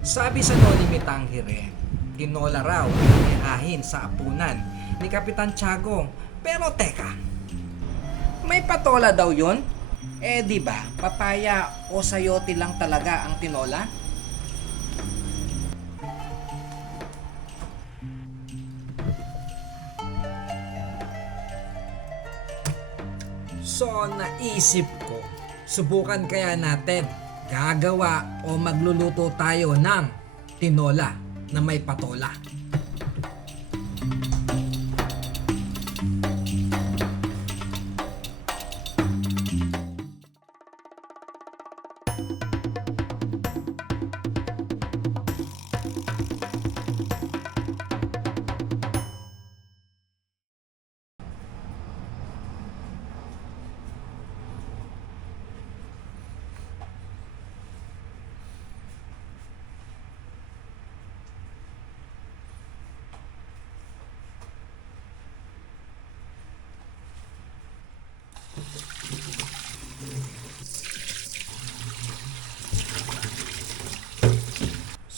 Sabi sa Noli Me Tangere, tinola raw ang ihahin sa apunan ni Kapitan Tiago. Pero teka, may patola daw yun? Eh di ba, papaya o sayote lang talaga ang tinola? So naisip ko, subukan kaya natin gagawa o magluluto tayo ng tinola na may patola.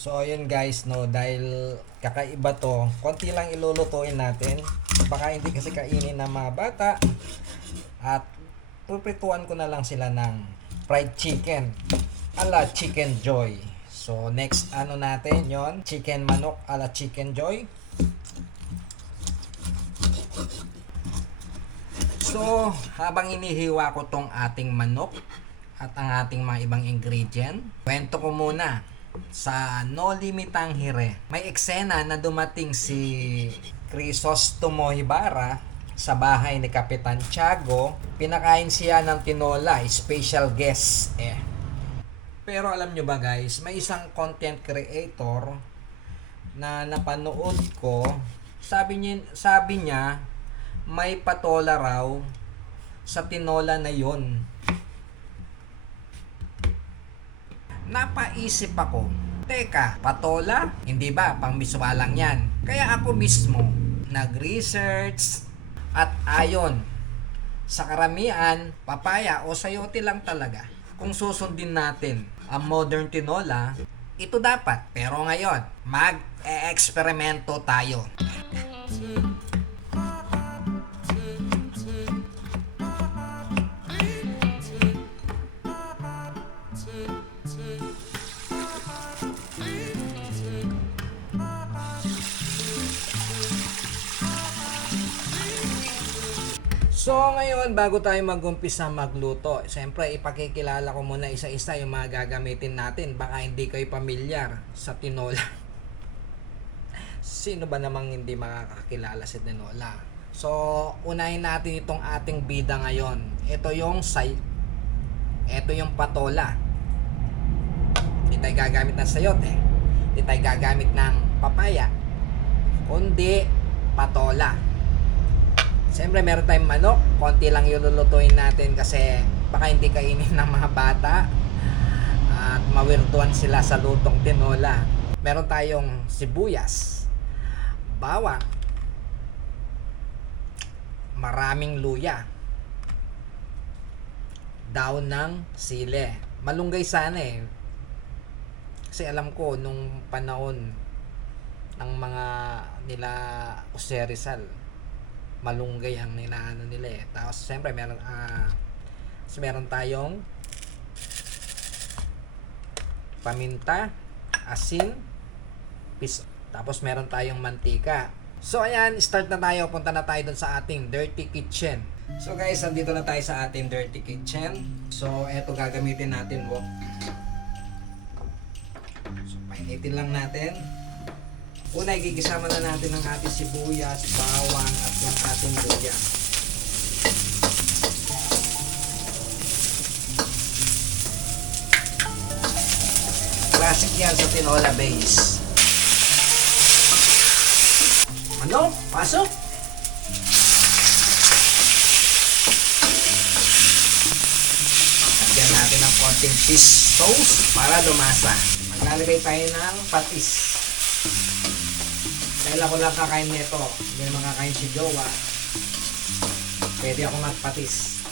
So yun guys, no, dahil kakaiba to, konti lang ilulutuin natin. Baka hindi kasi kainin ng mga bata. At puprituan ko na lang sila ng fried chicken ala Chicken Joy. So next ano natin yon, chicken manok ala Chicken Joy. So habang inihiwa ko tong ating manok at ang ating mga ibang ingredient, kwento ko muna. Sa Noli Me Tangere, may eksena na dumating si Crisostomo Ibarra sa bahay ni Kapitan Tiago. Pinakain siya ng tinola, special guest Pero alam nyo ba guys, may isang content creator na napanood ko, sabi niya may patola raw sa tinola na yon. Napaisip ako, teka, patola? Hindi ba, pang miswa lang yan? Kaya ako mismo, nag-research at ayon, sa karamihan, papaya o sayote lang talaga. Kung susundin natin ang modern tinola, ito dapat. Pero ngayon, mag-e-eksperimento tayo. So ngayon, bago tayo mag-umpisa magluto, siyempre ipakikilala ko muna isa-isa yung mga gagamitin natin. Baka hindi kayo pamilyar sa tinola. Sino ba namang hindi makakakilala sa tinola? So, unahin natin itong ating bida ngayon. Ito yung patola. Hindi tayo gagamit ng sayote. Hindi tayo gagamit ng papaya. Kundi patola. Siyempre meron tayong manok, konti lang yung lulutuin natin kasi baka hindi kainin ng mga bata at mawirduan sila sa lutong tinola. Meron tayong sibuyas, bawang, maraming luya, daon ng sili. Malunggay sana kasi alam ko nung panahon ng mga nila Jose Rizal, malunggay ang ninaano nila Tapos siyempre meron tayong paminta, asin, tapos meron tayong mantika. So ayan, start na tayo. Punta na tayo dun sa ating dirty kitchen. So guys, andito na tayo sa ating dirty kitchen. So eto gagamitin natin So painitin lang natin. Una, igigisa na natin ang ating sibuyas, bawang at yung ating luya. Classic yan sa tinola base. Ano? Pasok? Lagyan natin ng konting fish sauce para lumasa. Maglalagay tayo ng patis. Dahil ako lang kakain nito, hindi naman kakain si Jowa, pwede ako magpatis.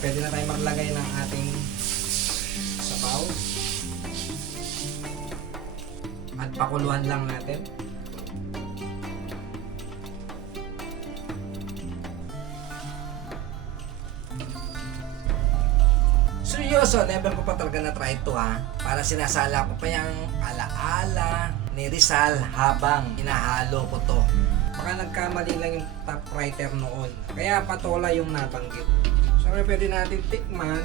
pwede na tayo maglagay ng ating sabaw. At pakuluan lang natin. Seryoso, never ko pa talaga na-try ito ha. Para sinasala ko pa yung alaala ni Rizal habang inahalo ko to. Baka nagkamali lang yung top writer noon. Kaya patola yung nabanggit. So pwede natin tikman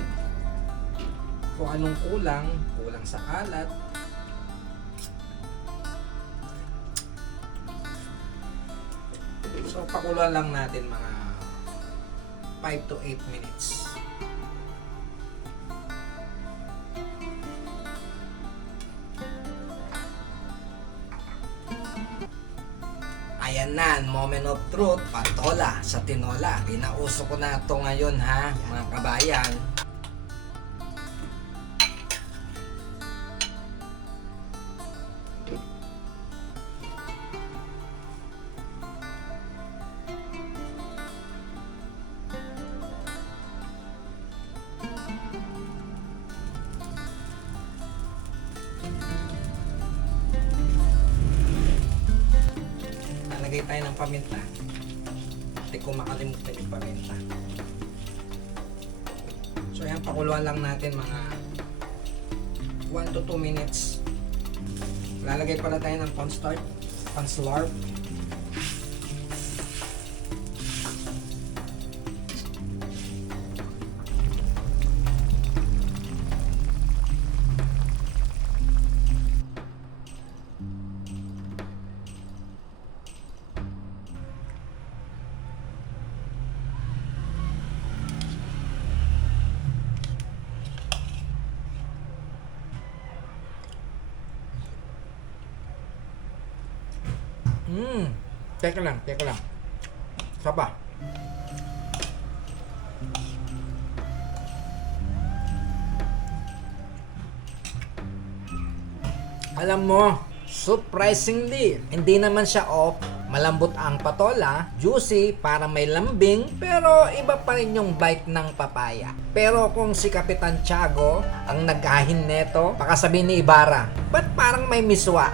kung anong kulang sa alat. So pakuluan lang natin mga 5 to 8 minutes. Ayan na, moment of truth, patola sa tinola. Pinauso ko na ito ngayon ha, mga kabayan. Lagay tayo ng paminta. Hindi ko makalimutan yung paminta. So ayan, pakuluan lang natin mga 1 to 2 minutes. Lalagay pala tayo ng cornstarch, cornstarch. Teka lang. Isa pa. Alam mo, surprisingly, hindi naman siya off. Malambot ang patola, juicy, para may lambing, pero iba pa rin yung bite ng papaya. Pero kung si Kapitan Tiago ang naghahin neto, baka sabihin ni Ibarra, ba't parang may miswa?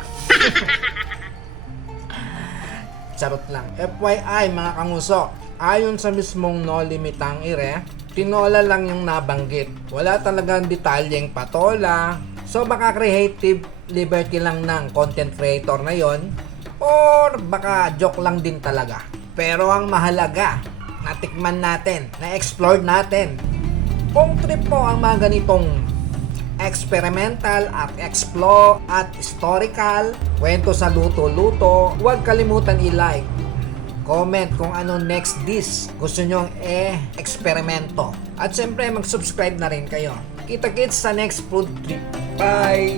Charot lang. FYI mga kanguso, ayon sa mismong No Limitang Ire, tinola lang yung nabanggit. Wala talagang detalyeng patola. So baka creative liberty lang ng content creator na yon, or baka joke lang din talaga. Pero ang mahalaga, natikman natin, na-explore natin. Kung trip mo ang mga ganitong experimental at explore at historical, kwento sa luto-luto, huwag kalimutan i-like, comment kung ano next dish gusto nyong eksperimento. At syempre mag-subscribe na rin kayo. Kita-kits sa next food trip. Bye!